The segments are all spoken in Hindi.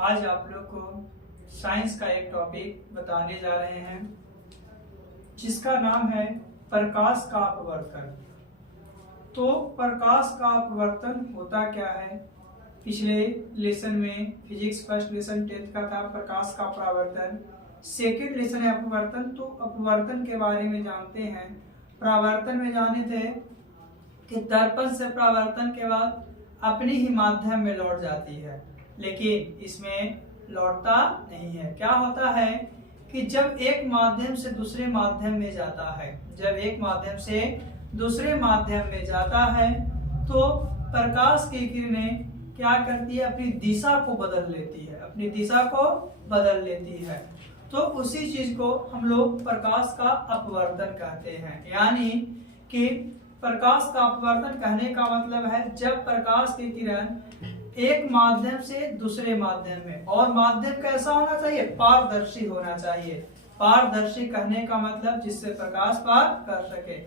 आज आप लोग को साइंस का एक टॉपिक बताने जा रहे हैं जिसका नाम है प्रकाश का अपवर्तन। तो प्रकाश का अपवर्तन होता क्या है? पिछले लेसन में फिजिक्स फर्स्ट लेसन 10th का था प्रकाश का परावर्तन, सेकेंड लेसन है अपवर्तन। तो अपवर्तन के बारे में जानते हैं। परावर्तन में जाने थे कि दर्पण से परावर्तन के बाद अपनी ही माध्यम में लौट जाती है, लेकिन इसमें लौटता नहीं है। क्या होता है कि जब एक माध्यम से दूसरे माध्यम में जाता है, जब एक माध्यम से दूसरे माध्यम में जाता है तो प्रकाश की किरणें क्या करती है? अपनी दिशा को बदल लेती है, अपनी दिशा को बदल लेती है। तो उसी चीज को हम लोग प्रकाश का अपवर्तन कहते हैं। यानी कि प्रकाश का अपवर्तन कहने का मतलब है जब प्रकाश की किरण एक माध्यम से दूसरे माध्यम में, और माध्यम कैसा होना चाहिए? पारदर्शी होना चाहिए। पारदर्शी कहने का मतलब जिससे प्रकाश पार कर सके।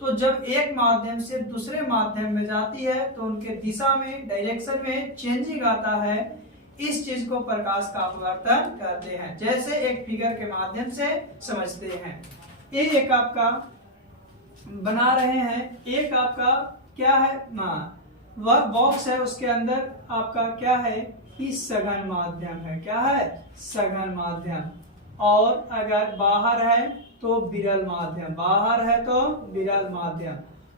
तो जब एक माध्यम से दूसरे माध्यम में जाती है तो उनके दिशा में, डायरेक्शन में चेंजिंग आता है। इस चीज को प्रकाश का अपवर्तन कहते हैं। जैसे एक फिगर के माध्यम से समझते हैं। ये एक आपका बना रहे हैं, एक आपका क्या है ना, वह बॉक्स है, उसके अंदर आपका क्या है कि सघन माध्यम है। क्या है? सघन माध्यम। और अगर बाहर है तो विरल माध्यम, बाहर है तो विरल माध्यम।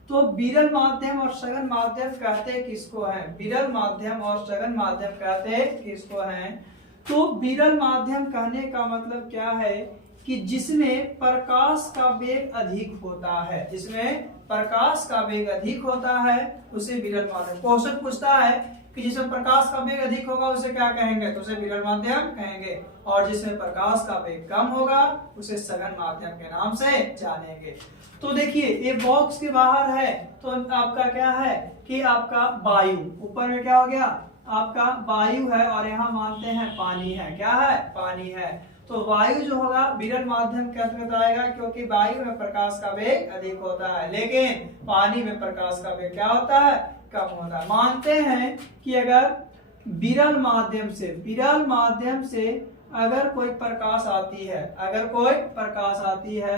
तो विरल माध्यम और सघन माध्यम कहते किसको है? विरल माध्यम और सघन माध्यम कहते किसको है? तो विरल माध्यम कहने का मतलब क्या है कि जिसमें प्रकाश का वेग अधिक होता है, जिसमें प्रकाश का वेग अधिक होता है उसे विरल माध्यम। क्वेश्चन पूछता है कि जिसमें प्रकाश का वेग अधिक होगा उसे क्या कहेंगे? तो उसे विरल माध्यम कहेंगे। और जिसमें प्रकाश का वेग कम होगा उसे सघन माध्यम के नाम से जानेंगे। तो देखिए ये बॉक्स के बाहर है तो आपका क्या है कि आपका वायु, ऊपर में क्या हो गया? आपका वायु है और यहाँ मानते हैं पानी है। क्या है? पानी है। तो वायु जो होगा विरल माध्यम के अंतर्गत आएगा, क्योंकि वायु में प्रकाश का वेग अधिक होता है, लेकिन पानी में प्रकाश का वेग क्या होता है? कम होता है। मानते हैं कि अगर विरल माध्यम से अगर कोई प्रकाश आती है, अगर कोई प्रकाश आती है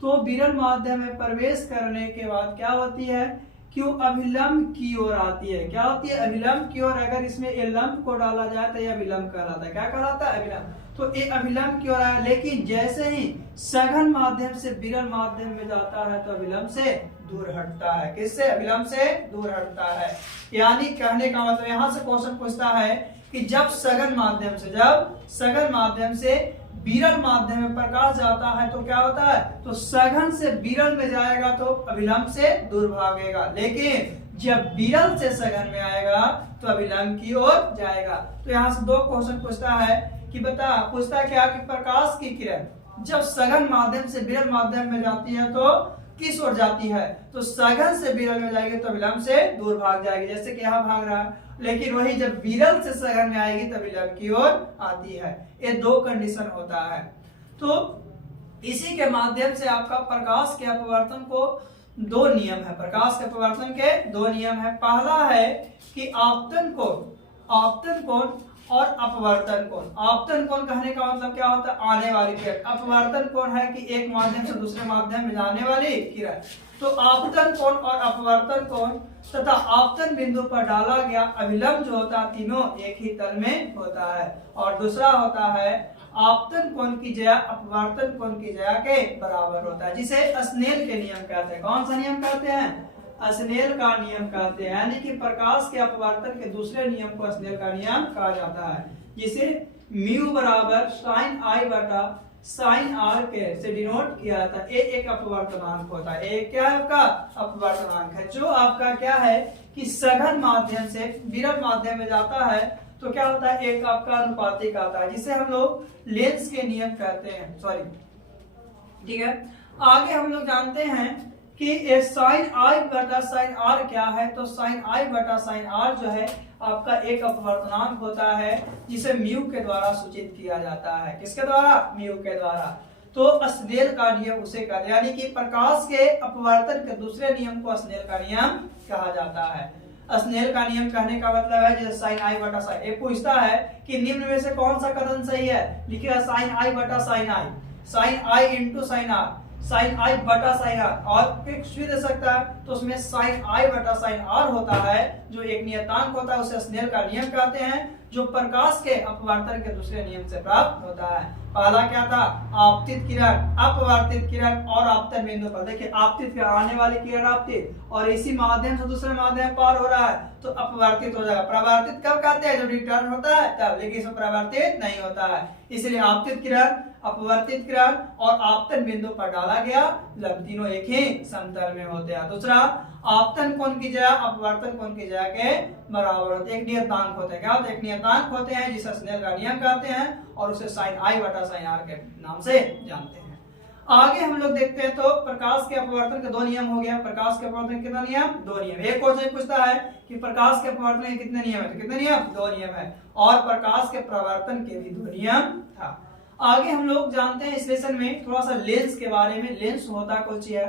तो विरल माध्यम में प्रवेश करने के बाद क्या होती है? क्यों अभिलंब की ओर आती है। क्या होती है? अभिलंब की ओर। अगर इसमें ये लंब को डाला जाए तो ये अभिलंब कहलाता है। क्या कहलाता है? अभिलंब। तो ये अभिलंब की ओर आया, लेकिन जैसे ही सघन माध्यम से विरल माध्यम में जाता है तो अभिलंब से दूर हटता है। किससे? अभिलंब से दूर हटता है। यानी कहने का मतलब यहाँ से क्वेश्चन पूछता है कि जब सघन माध्यम से विरल माध्यम में प्रकाश जाता है तो क्या होता है? तो सघन से विरल में जाएगा तो अभिलंब से दूर भागेगा, लेकिन जब विरल से सघन में आएगा तो अभिलंब की ओर जाएगा। तो यहाँ से दो क्वेश्चन पूछता है कि पूछता है क्या कि प्रकाश की किरण जब सघन माध्यम से विरल माध्यम में जाती है तो किस ओर जाती है? तो सघन से विरल में जाएगी तो विलंब से दूर भाग जाएगी, जैसे कि यहाँ भाग रहा है। लेकिन वही जब विरल से सघन में आएगी तब विलंब की ओर आती है। ये दो कंडीशन होता है। तो इसी के माध्यम से आपका प्रकाश के अपवर्तन को दो नियम है। प्रकाश के अपवर्तन के दो नियम है। पहला है कि आपतन कोण और अपवर्तन कोण। आपतन कोण कहने का मतलब क्या होता है? आने वाली किरण। अपवर्तन कोण है कि एक माध्यम से दूसरे माध्यम में जाने वाली किरण। तो आपतन कोण और अपवर्तन कोण तथा आपतन बिंदु पर डाला गया अभिलंब जो होता है तीनों एक ही तल में होता है। और दूसरा होता है आपतन कोण की जया अपवर्तन कोण की जया के बराबर होता है, जिसे स्नेल के नियम कहते हैं। कौन सा नियम कहते हैं? स्नेल का नियम कहते हैं। यानी कि प्रकाश के अपवर्तन के दूसरे नियम को स्नेल का नियम कहा जाता है, जिसे म्यू बराबर साइन आई बटा साइन आर के से डिनोट किया जाता है। एक अपवर्तनांक होता है। एक क्या है आपका? अपवर्तनांक है, जो आपका क्या है कि सघन माध्यम से विरल माध्यम में जाता है तो क्या होता है? एक आपका अनुपातिक आता है, जिसे हम लोग लेंस के नियम कहते हैं। सॉरी, ठीक है। आगे हम लोग जानते हैं कि साइन आई बटा साइन आर क्या है? तो साइन आई बटा साइन आर जो है आपका एक अपवर्तनांक होता है, जिसे म्यू के द्वारा सूचित किया जाता है। किसके द्वारा? म्यू के द्वारा। तो स्नेल का नियम उसे कहते हैं। यानी कि प्रकाश के अपवर्तन के दूसरे नियम को स्नेल का नियम कहा जाता है। स्नेल का नियम कहने का मतलब है जैसे साइन आई बटा साइन, एक पूछता है कि निम्न में से कौन सा कथन सही है, लिखिएगा साइन आई बटा sine i into sine r, sine i बटा साइन आर, और फिक्स भी दे सकता है तो उसमें साइन आई बटा साइन आर होता है जो एक नियतांक होता है, उसे स्नेल का नियम कहते हैं, जो प्रकाश के अपवर्तन के दूसरे नियम से प्राप्त होता है। पहला क्या था, आपतित किरण, अपवर्तित किरण और आपतन बिंदु पर। देखिए आपतित किरण आने वाली किरण आपतित, और इसी माध्यम से दूसरे माध्यम पार हो रहा है तो अपवर्तित हो जाएगा। प्रवर्तित कब कहते हैं, जब रिटर्न होता है तब, लेकिन इसमें प्रवर्तित नहीं होता है, इसलिए आपतित किरण, अपवर्तित किरण और आपतन बिंदु पर डाला गया, जब तीनों एक ही समतल में होते हैं। दूसरा, आपतन कोण की जगह अपवर्तन कोण की जगह के बराबर होते हैं, एक नियतांक होते हैं। क्या होते हैं, एक नियतांक होते हैं जिसे स्नेल का नियम कहते हैं और उसे साइन आई बटा साइन आर के नाम से जानते हैं। आगे हम लोग देखते हैं तो प्रकाश के अपवर्तन के दो नियम हो गया। प्रकाश के अपवर्तन के कितना नियम, दो नियम। एक क्वेश्चन पूछता है कि प्रकाश के अपवर्तन के कितने नियम है, तो कितने नियम, दो नियम है, और प्रकाश के प्रवर्तन के भी दो नियम था। आगे हम लोग जानते हैं इस लेसन में थोड़ा सा लेंस के बारे में। लेंस होता कुछ है,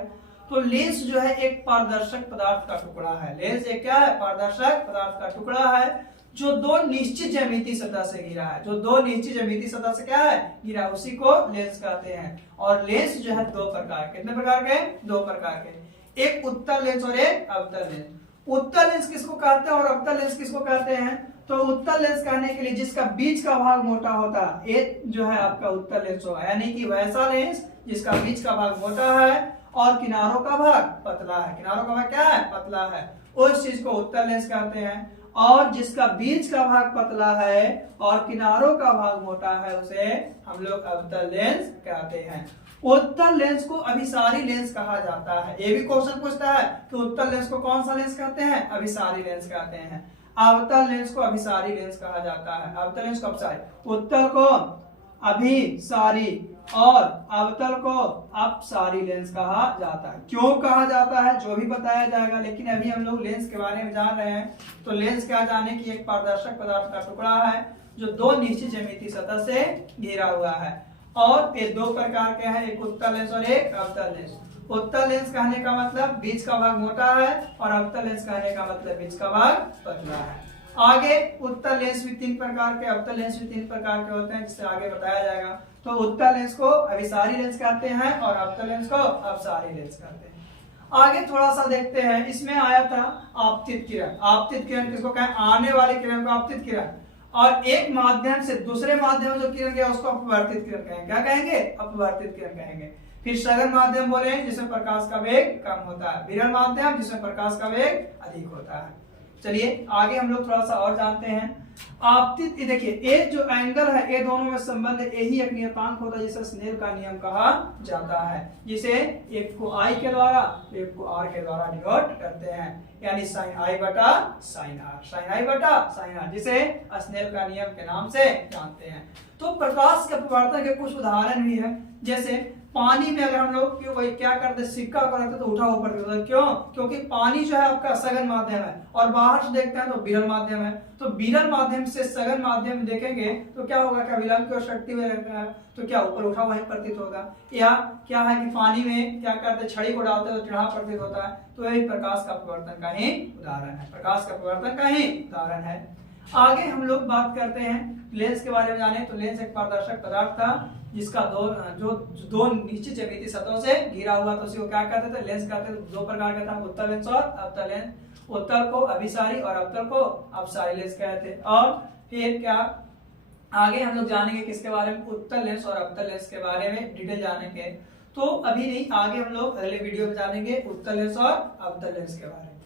तो लेंस जो है एक पारदर्शक पदार्थ का टुकड़ा है। लेंस एक क्या है, पारदर्शक पदार्थ का टुकड़ा है जो दो निश्चित ज्यामितीय सतह से घिरा है, जो दो निश्चित ज्यामितीय सतह से क्या है, घिरा, उसी को लेंस कहते हैं। और लेंस जो है दो प्रकार के, कितने प्रकार के, दो प्रकार के, एक उत्तल लेंस और एक अवतल लेंस। उत्तल लेंस किसको कहते हैं और अवतल लेंस किसको कहते हैं, तो उत्तल लेंस कहने के लिए जिसका बीच का भाग मोटा होता है, ये जो है आपका उत्तल लेंस होगा, यानी कि वैसा लेंस जिसका बीच का भाग मोटा है और किनारों का भाग पतला है। किनारों का भाग क्या है, पतला है, उस चीज को उत्तल लेंस कहते हैं। और जिसका बीच का भाग पतला है और किनारों का भाग मोटा है, उसे हम लोग अवतल लेंस कहते हैं। उत्तल लेंस को अभिसारी लेंस कहा जाता है। ये भी क्वेश्चन पूछता है कि उत्तल लेंस को कौन सा लेंस कहते हैं, अभिसारी लेंस कहते हैं। अवतल लेंस को अभिसारी लेंस कहा जाता है। अवतल लेंस को अभिसारी, उत्तल को अभिसारी और अवतल को अपसारी लेंस कहा जाता है। क्यों कहा जाता है जो भी बताया जाएगा, लेकिन अभी हम लोग लेंस के बारे में जान रहे हैं। तो लेंस क्या जाने की एक पारदर्शक पदार्थ का टुकड़ा है जो दो निश्चित ज्यामितीय सतह से घिरा हुआ है, और ये दो प्रकार के हैं, एक उत्तल लेंस और एक अवतल लेंस। उत्तल लेंस कहने का मतलब बीच का भाग मोटा है और अवतल लेंस कहने का मतलब बीच का भाग पतला है। आगे उत्तल लेंस भी तीन प्रकार के, अवतल लेंस भी तीन प्रकार के होते हैं, जिससे आगे बताया जाएगा। तो उत्तल लेंस को अभिसारी लेंस कहते हैं और अवतल लेंस को अपसारी लेंस कहते हैं। आगे थोड़ा सा देखते हैं, इसमें आया था आपतित किरण। आपतित किरण किसको कहें, आने वाली किरण को आपतित किरण, और एक माध्यम से दूसरे माध्यम में जो किरण गया उसको अपवर्तित किरण कहेंगे। क्या कहेंगे, अपवर्तित किरण कहेंगे। फिर सघन माध्यम बोले जिसमें प्रकाश का वेग कम होता है, विरल माध्यम जिसमें प्रकाश का वेग अधिक होता है। चलिए आगे हम लोग थोड़ा सा और जानते हैं। आपतित, देखिए ये जो एंगल है, ये दोनों में संबंध यही एक नियतांक होता है जिसे स्नेल का नियम कहा जाता है, जिसे एक को आई के द्वारा एक को आर के द्वारा डिनोट करते हैं, यानी साइन आई बटा साइन आर, साइन आई बटा साइन आर, जिसे स्नेल का नियम के नाम से जानते हैं। तो प्रकाश के अपवर्तन के कुछ उदाहरण भी है, जैसे पानी में अगर हम लोग क्या करते, सिक्का को रखते तो उठा ऊपर होता है। क्यों, क्योंकि पानी जो है आपका सघन माध्यम है और बाहर से देखते हैं तो विरल माध्यम है। तो विरल माध्यम से सघन माध्यम में देखेंगे तो क्या होगा, क्या विलंब की ओर शक्ति में रहता है तो क्या ऊपर उठा हुआ ही प्रतीत होगा। या क्या है कि पानी में क्या करते, छड़ी को डालते तो टेढ़ा प्रतीत होता है। तो यही प्रकाश का अपवर्तन का ही उदाहरण है, प्रकाश का अपवर्तन का ही उदाहरण है। आगे हम लोग बात करते हैं लेंस के बारे में जाने। तो लेंस एक पारदर्शक पदार्थ था जिसका दो निश्चित ज्यामितीय सतहों से घिरा हुआ, तो उसी को क्या कहते थे, लेंस कहते थे। दो प्रकार का था, उत्तल लेंस और अवतल लेंस। उत्तल को अभिसारी और अवतल को अपसारी लेंस कहते हैं। और फिर क्या आगे हम लोग जानेंगे किसके बारे में, उत्तल लेंस और अवतल लेंस के बारे में डिटेल जानेंगे। तो अभी नहीं, आगे हम लोग अगले वीडियो में जानेंगे उत्तल लेंस और अवतल लेंस के बारे में।